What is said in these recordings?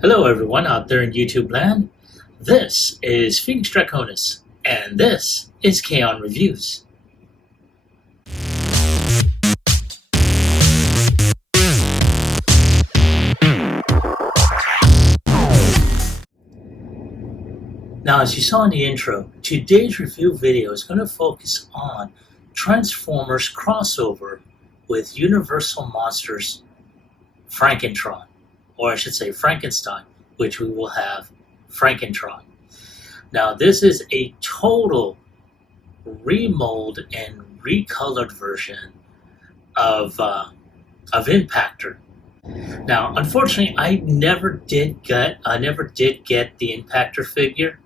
Hello everyone out there in YouTube land. This is Phoenix Draconis, and this is Kaon Reviews. Now, as you saw in the intro, today's review video is going to focus on Transformers crossover with Universal Monsters Frankentron, or I should say Frankenstein, which we will have Frankentron. Now, this is a total remold and recolored version of Impactor. Now, unfortunately, I never did get the Impactor figure,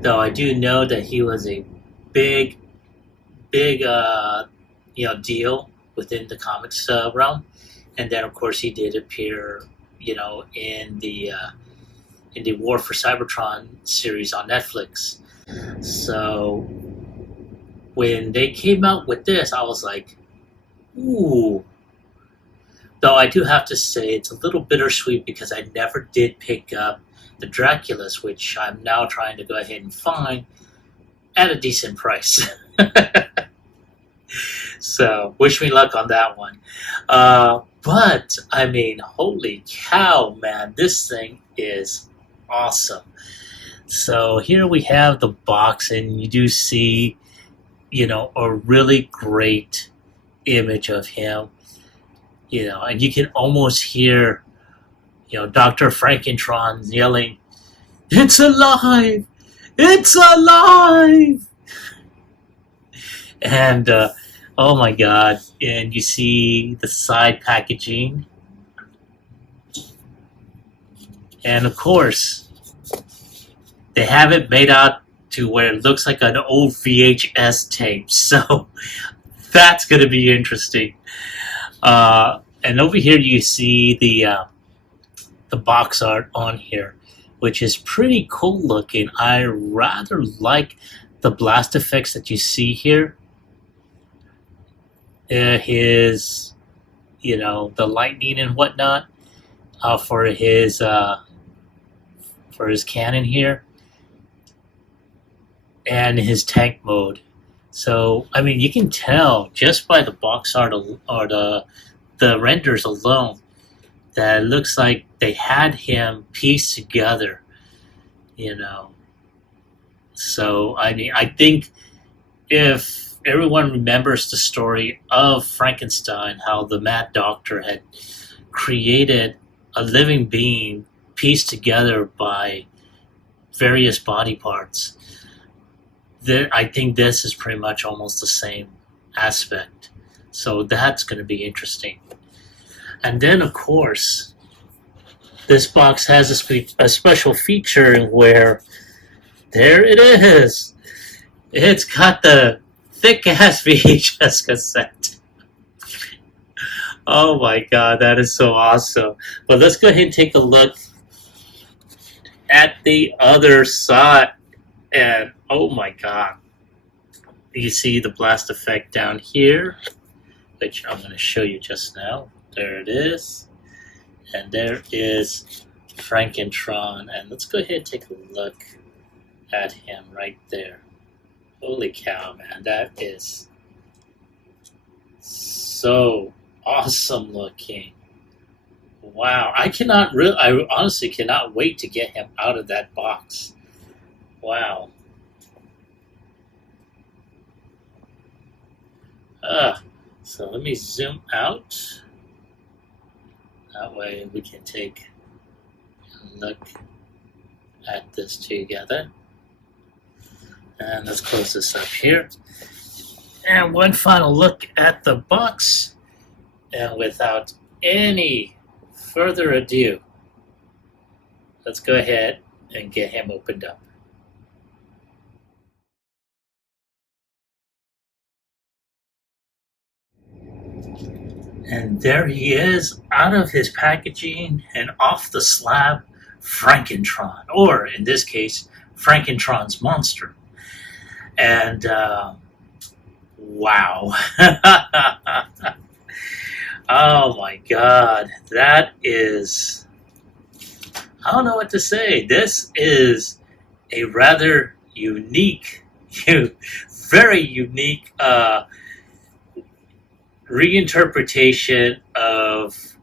though I do know that he was a big deal within the comics realm, and then of course he did appear, in the War for Cybertron series on Netflix. So when they came out with this, I was like, ooh. Though I do have to say it's a little bittersweet because I never did pick up the Draculas, which I'm now trying to go ahead and find at a decent price. So wish me luck on that one. But I mean, holy cow, man, this thing is awesome. So here we have the box, and you do see, a really great image of him. And you can almost hear, Dr. Frankentron yelling, "It's alive! It's alive!" And, oh my God. And you see the side packaging. And of course, they have it made out to where it looks like an old VHS tape. So that's going to be interesting. And over here you see the box art on here, which is pretty cool looking. I rather like the blast effects that you see here. His, the lightning and whatnot for his cannon here, and his tank mode. So, I mean, you can tell just by the box art or the renders alone that it looks like they had him pieced together, So, I mean, I think if everyone remembers the story of Frankenstein, how the Mad Doctor had created a living being pieced together by various body parts, I think this is pretty much almost the same aspect. So that's going to be interesting. And then, of course, this box has a special feature where, there it is. It's got the thick-ass VHS cassette. Oh my God, that is so awesome. But let's go ahead and take a look at the other side. And oh my God, you see the blast effect down here, which I'm going to show you just now. There it is. And there is Frankentron. And let's go ahead and take a look at him right there. Holy cow, man, that is so awesome looking. Wow, I honestly cannot wait to get him out of that box. Wow. So let me zoom out. That way we can take a look at this together. And let's close this up here. And one final look at the box. And without any further ado, let's go ahead and get him opened up. And there he is, out of his packaging and off the slab, Frankentron, or in this case, Frankentron's monster. And wow. Oh my God, that is I don't know what to say. This is a rather unique, very unique reinterpretation of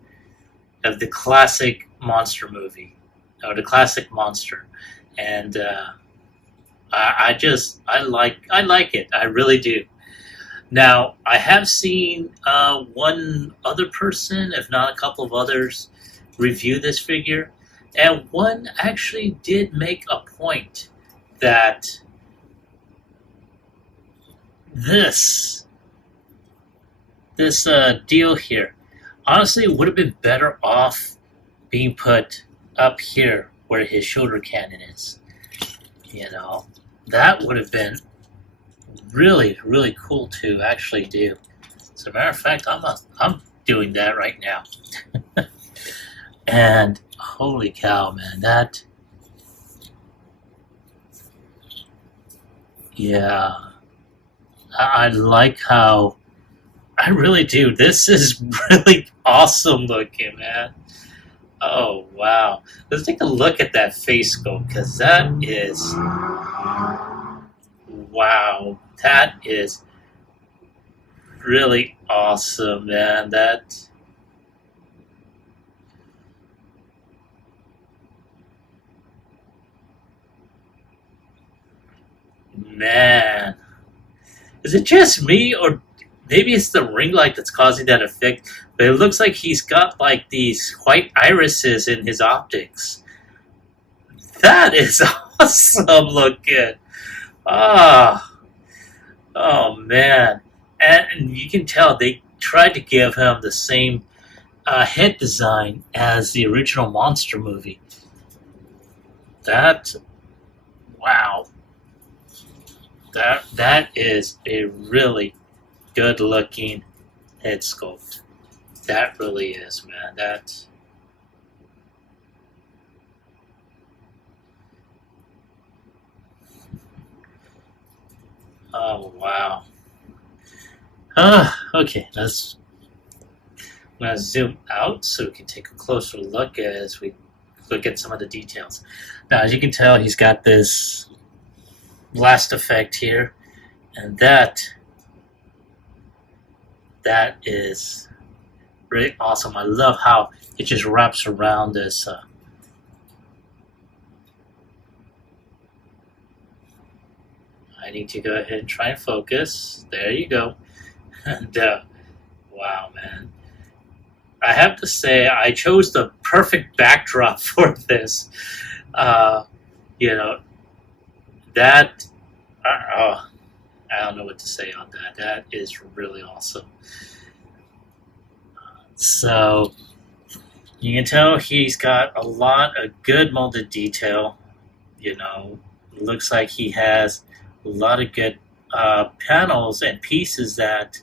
the classic monster movie, or the classic monster, and I like it. I really do. Now I have seen one other person, if not a couple of others, review this figure, and one actually did make a point that this deal here honestly would have been better off being put up here where his shoulder cannon is. You know, that would have been really, really cool to actually do. As a matter of fact, I'm doing that right now. And holy cow, man, yeah, I like how, I really do. This is really awesome looking, man. Oh wow, let's take a look at that face sculpt, because that is, wow, that is really awesome, man. That, man, is it just me, or maybe it's the ring light that's causing that effect? But it looks like he's got like these white irises in his optics. That is awesome looking. Ah, oh man, and you can tell they tried to give him the same head design as the original monster movie. That, wow, that is a really good looking head sculpt. That really is, man. That, oh wow. Okay, I'm gonna zoom out so we can take a closer look as we look at some of the details. Now, as you can tell, he's got this blast effect here, and that is really awesome. I love how it just wraps around this. I need to go ahead and try and focus. There you go. And wow, man. I have to say, I chose the perfect backdrop for this. Uh, you know, that, I don't know what to say on that. That is really awesome. So, you can tell he's got a lot of good molded detail. You know, looks like he has a lot of good panels and pieces that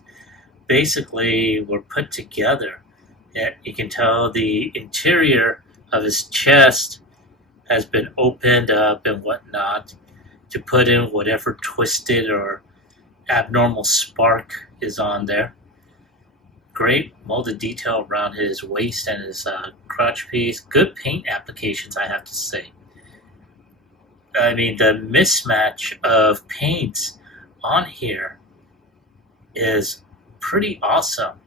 basically were put together. Yeah, you can tell the interior of his chest has been opened up and whatnot to put in whatever twisted or abnormal spark is on there. Great molded detail around his waist and his crotch piece. Good paint applications, I have to say. I mean, the mismatch of paints on here is pretty awesome.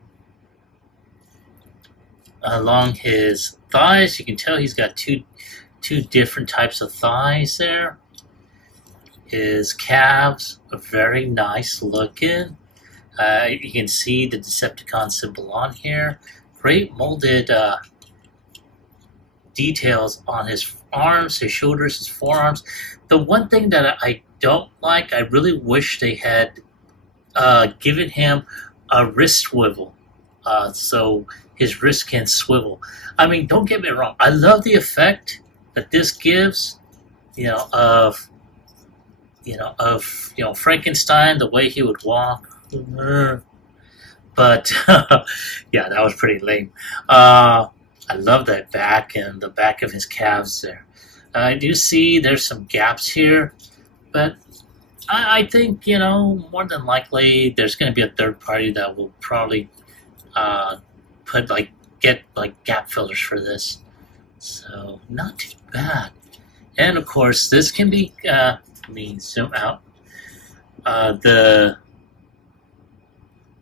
Along his thighs, you can tell he's got two different types of thighs there. His calves are very nice looking. You can see the Decepticon symbol on here. Great molded details on his arms, his shoulders, his forearms. The one thing that I don't like, I really wish they had given him a wrist swivel, so his wrist can swivel. I mean, don't get me wrong. I love the effect that this gives, of Frankenstein, the way he would walk. But yeah, that was pretty lame. I love that back and the back of his calves there. I do see there's some gaps here, but I think, more than likely there's going to be a third party that will probably get gap fillers for this. So not too bad. And of course, this can be, let me zoom out.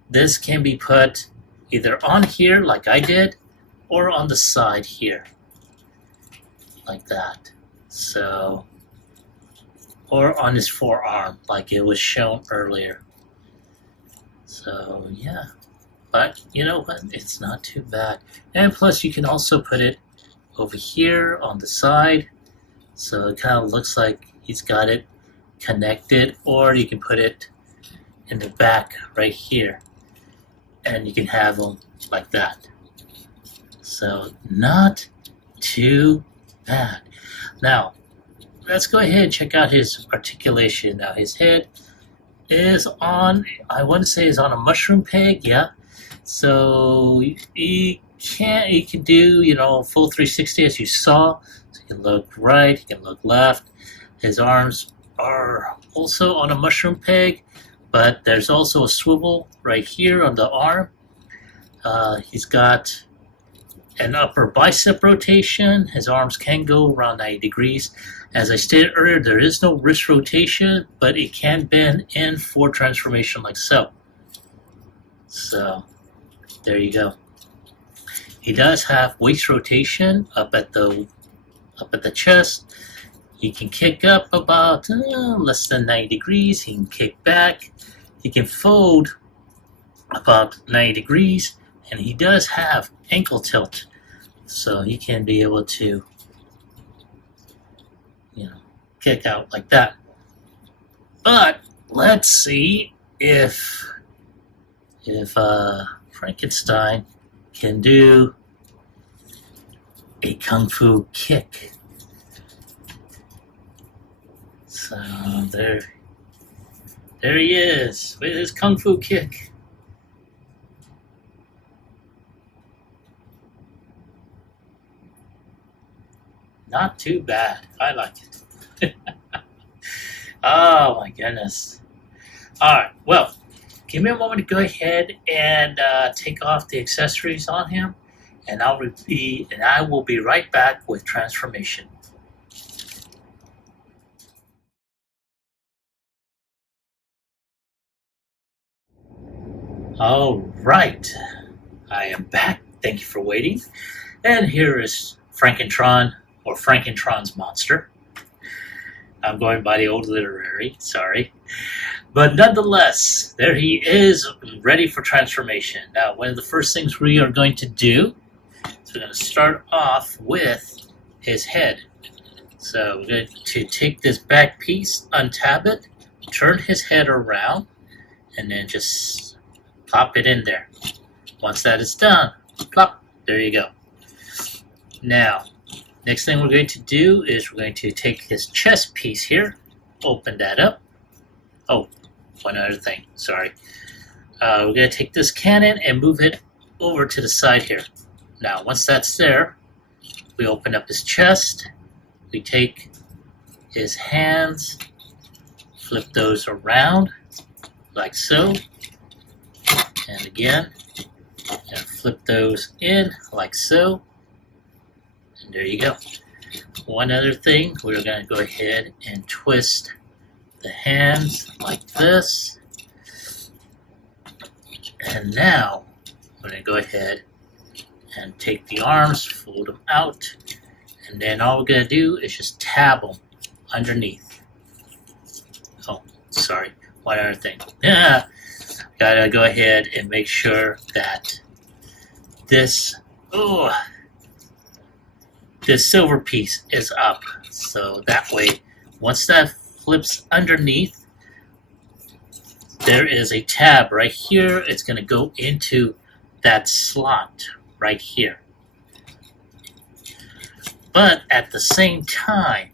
This can be put either on here like I did, or on the side here, like that. So, or on his forearm, like it was shown earlier. So yeah, but you know what? It's not too bad. And plus, you can also put it over here on the side, so it kind of looks like he's got it connected, or you can put it in the back right here, and you can have them like that. So not too bad. Now let's go ahead and check out his articulation. Now his head is on, I want to say is on a mushroom peg, yeah. So he can do, you know, full 360 as you saw. So he can look right, he can look left. His arms are also on a mushroom peg, but there's also a swivel right here on the arm. He's got an upper bicep rotation. His arms can go around 90 degrees. As I stated earlier, there is no wrist rotation, but it can bend in for transformation like so. So there you go. He does have waist rotation up at the chest. He can kick up about less than 90 degrees. He can kick back. He can fold about 90 degrees. And he does have ankle tilt. So he can be able to, you know, kick out like that. But let's see if Frankenstein can do a kung fu kick. So there he is with his kung fu kick. Not too bad. I like it. Oh my goodness. All right. Well, give me a moment to go ahead and take off the accessories on him, and I will be right back with transformation. All right. I am back. Thank you for waiting. And here is Frankentron, or Frankentron's monster. I'm going by the old literary, sorry. But nonetheless, there he is, ready for transformation. Now, one of the first things we are going to do is we're going to start off with his head. So we're going to take this back piece, untab it, turn his head around, and then just plop it in there. Once that is done, plop, there you go. Now, next thing we're going to do is we're going to take his chest piece here, open that up. Oh, one other thing, sorry. We're going to take this cannon and move it over to the side here. Now, once that's there, we open up his chest. We take his hands, flip those around like so. And again, and flip those in like so. And there you go. One other thing, we're going to go ahead and twist the hands like this. And now, I'm going to go ahead and take the arms, fold them out, and then all we're going to do is just tab them underneath. Oh, sorry, one other thing. Gotta go ahead and make sure that this silver piece is up. So that way, once that flips underneath, there is a tab right here. It's going to go into that slot right here. But at the same time,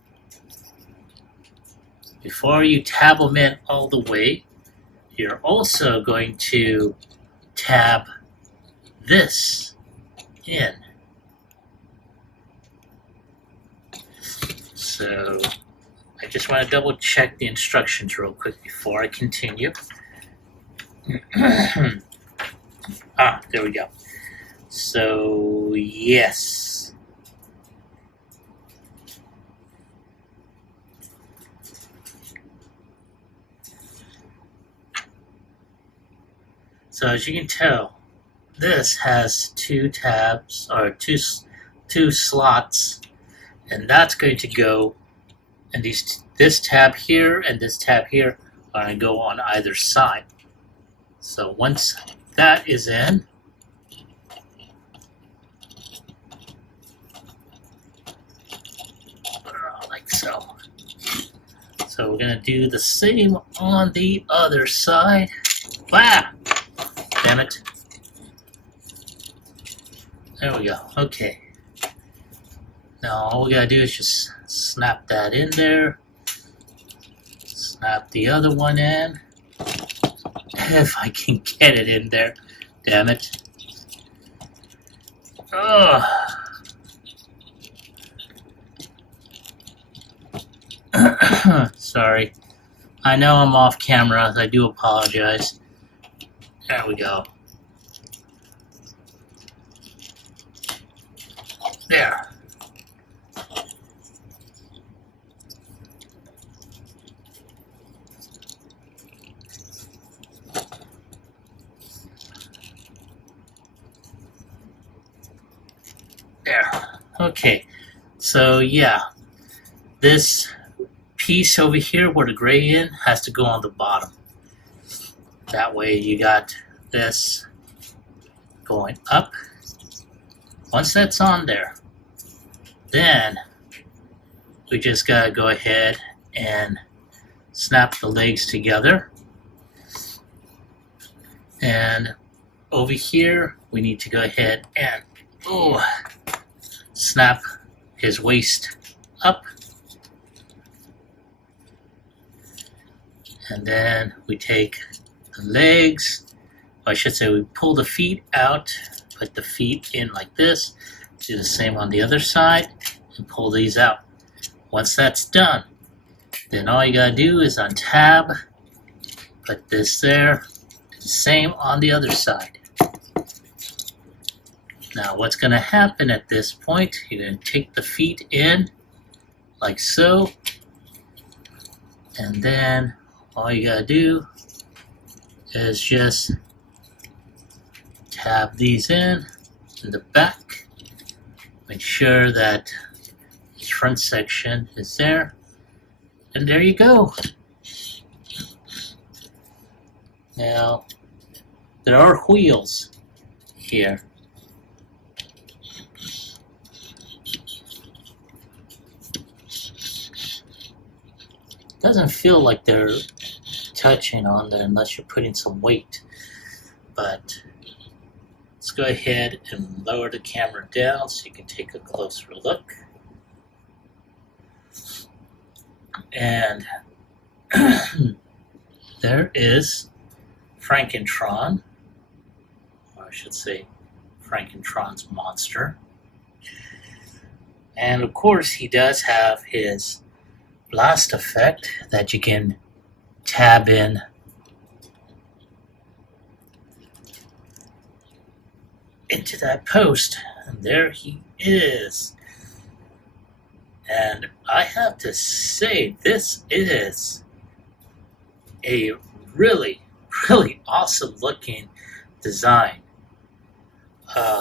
before you tab them in all the way, you're also going to tab this in. So I just want to double check the instructions real quick before I continue. There we go. So yes, So as you can tell, this has two tabs or two slots, and that's going to go, and this tab here and this tab here are going to go on either side. So once that is in, like so. So we're going to do the same on the other side. Wow! Damn it. There we go. Okay. Now all we gotta do is just snap that in there. Snap the other one in. If I can get it in there. Damn it. Ugh. Sorry. I know I'm off camera. I do apologize. There we go. There. There. Okay. So yeah, this piece over here where the gray in has to go on the bottom. That way you got this going up. Once that's on there, then we just gotta go ahead and snap the legs together. And over here, we need to go ahead and snap his waist up. And then we take the legs, I should say we pull the feet out, put the feet in like this, do the same on the other side, and pull these out. Once that's done, then all you gotta do is on tab, put this there, do the same on the other side. Now what's gonna happen at this point, you're gonna take the feet in, like so, and then all you gotta do is just tab these in the back, make sure that the front section is there, and there you go. Now there are wheels here. Doesn't feel like they're touching on there unless you're putting some weight, but let's go ahead and lower the camera down so you can take a closer look. And there is Frankentron, or I should say Frankentron's monster. And of course he does have his blast effect that you can tab in into that post, and there he is. And I have to say, this is a really, really awesome looking design.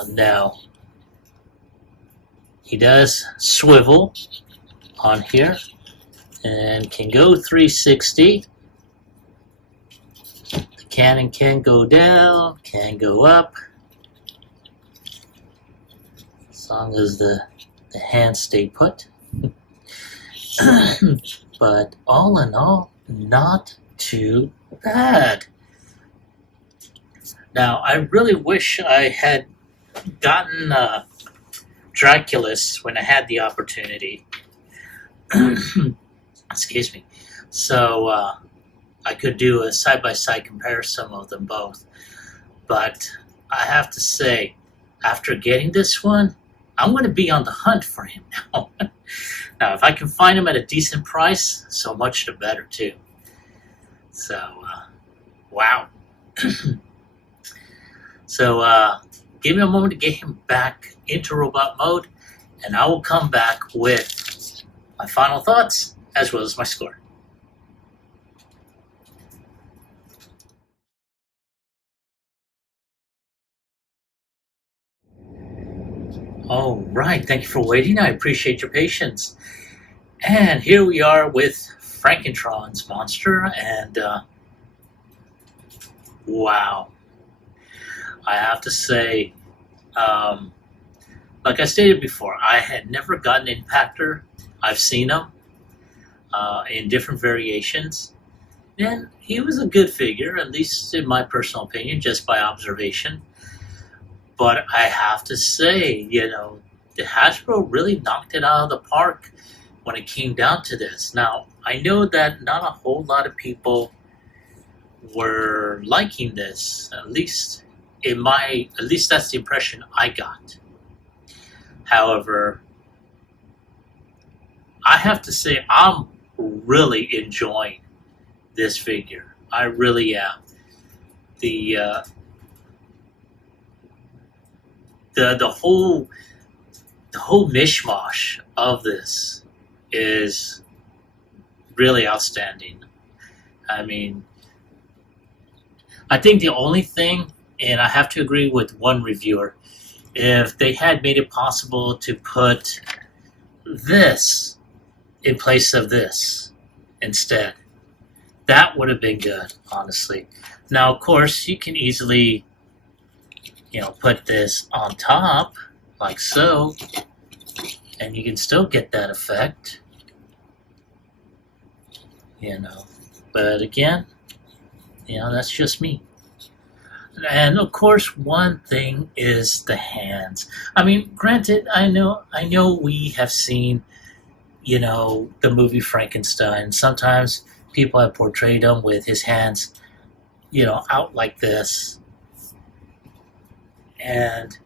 Now, he does swivel on here and can go 360. The cannon can go down, can go up, as long as the hands stay put. But all in all, not too bad. Now, I really wish I had gotten Draculus when I had the opportunity. Excuse me. So I could do a side-by-side comparison of them both. But I have to say, after getting this one, I'm going to be on the hunt for him now. Now, if I can find him at a decent price, so much the better, too. So, wow. So, give me a moment to get him back into robot mode, and I will come back with my final thoughts as well as my score. All right, thank you for waiting. I appreciate your patience. And here we are with Frankentron's monster, and wow, I have to say, um, like I stated before, I had never gotten an Impactor. I've seen them in different variations, and he was a good figure, at least in my personal opinion, just by observation. But I have to say, the Hasbro really knocked it out of the park when it came down to this. Now, I know that not a whole lot of people were liking this. At least that's the impression I got. However, I have to say I'm really enjoying this figure. I really am. The uh, the whole mishmash of this is really outstanding. I mean, I think the only thing, and I have to agree with one reviewer, if they had made it possible to put this in place of this instead, that would have been good, honestly. Now, of course, you can easily, put this on top, like so, and you can still get that effect, But again, that's just me. And of course, one thing is the hands. I mean, granted, I know we have seen, the movie Frankenstein. Sometimes people have portrayed him with his hands, out like this. And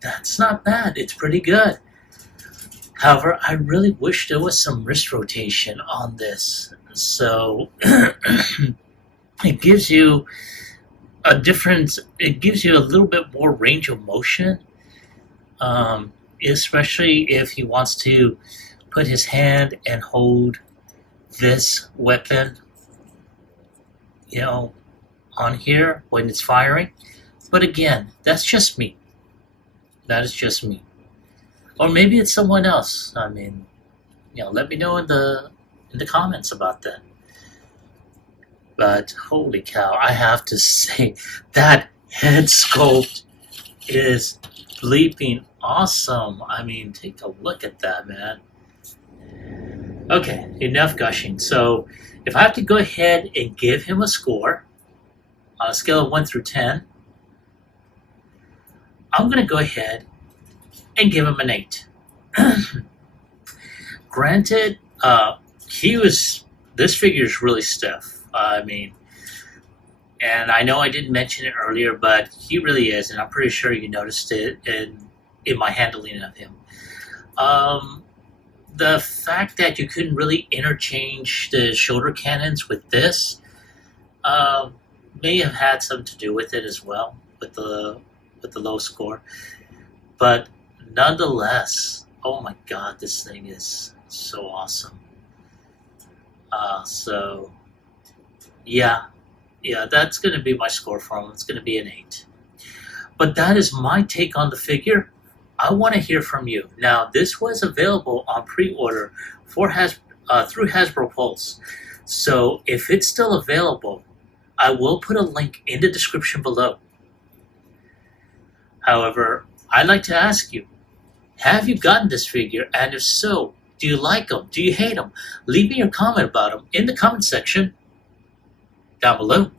that's not bad. It's pretty good. However, I really wish there was some wrist rotation on this. So it gives you it gives you a little bit more range of motion, especially if he wants to put his hand and hold this weapon, on here when it's firing. But again, that's just me. That is just me. Or maybe it's someone else. I mean, let me know in the comments about that. But holy cow, I have to say that head sculpt is bleeping awesome. I mean, take a look at that, man. Okay, enough gushing. So if I have to go ahead and give him a score on a scale of 1 through 10, I'm going to go ahead and give him an 8. Granted, this figure is really stiff. I mean, and I know I didn't mention it earlier, but he really is, and I'm pretty sure you noticed it in my handling of him. The fact that you couldn't really interchange the shoulder cannons with this may have had something to do with it as well, with the low score. But nonetheless, oh my god, this thing is so awesome. So yeah, that's going to be my score for him. It's going to be an 8. But that is my take on the figure. I want to hear from you. Now, this was available on pre-order through Hasbro Pulse. So if it's still available, I will put a link in the description below. However, I'd like to ask you, have you gotten this figure? And if so, do you like him? Do you hate him? Leave me your comment about him in the comment section down below.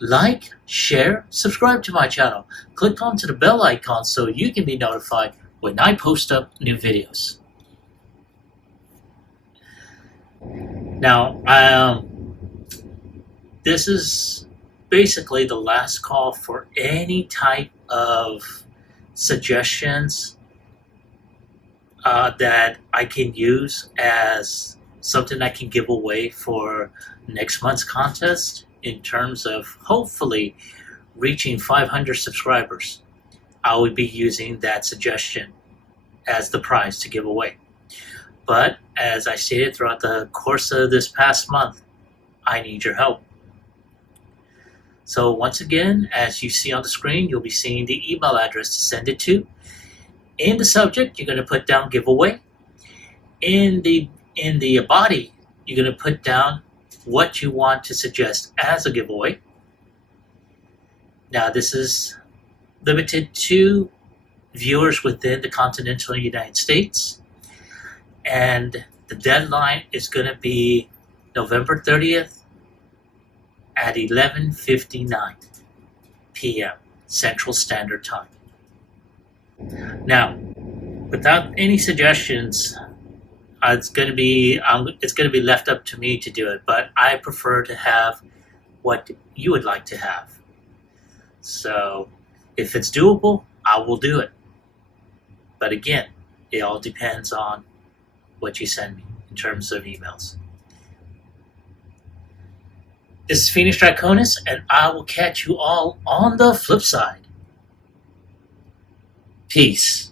Like, share, subscribe to my channel. Click onto the bell icon so you can be notified when I post up new videos. Now, this is basically the last call for any type of suggestions that I can use as something I can give away for next month's contest in terms of hopefully reaching 500 subscribers. I would be using that suggestion as the prize to give away. But as I stated throughout the course of this past month, I need your help. So once again, as you see on the screen, you'll be seeing the email address to send it to. In the subject, you're going to put down giveaway. In the body, you're going to put down what you want to suggest as a giveaway. Now, this is limited to viewers within the continental United States, and the deadline is going to be November 30th at 11:59 p.m. Central Standard Time. Now, without any suggestions, it's going to be left up to me to do it, but I prefer to have what you would like to have. So if it's doable, I will do it. But again, it all depends on what you send me in terms of emails. This is Phoenix Draconis, and I will catch you all on the flip side. Peace.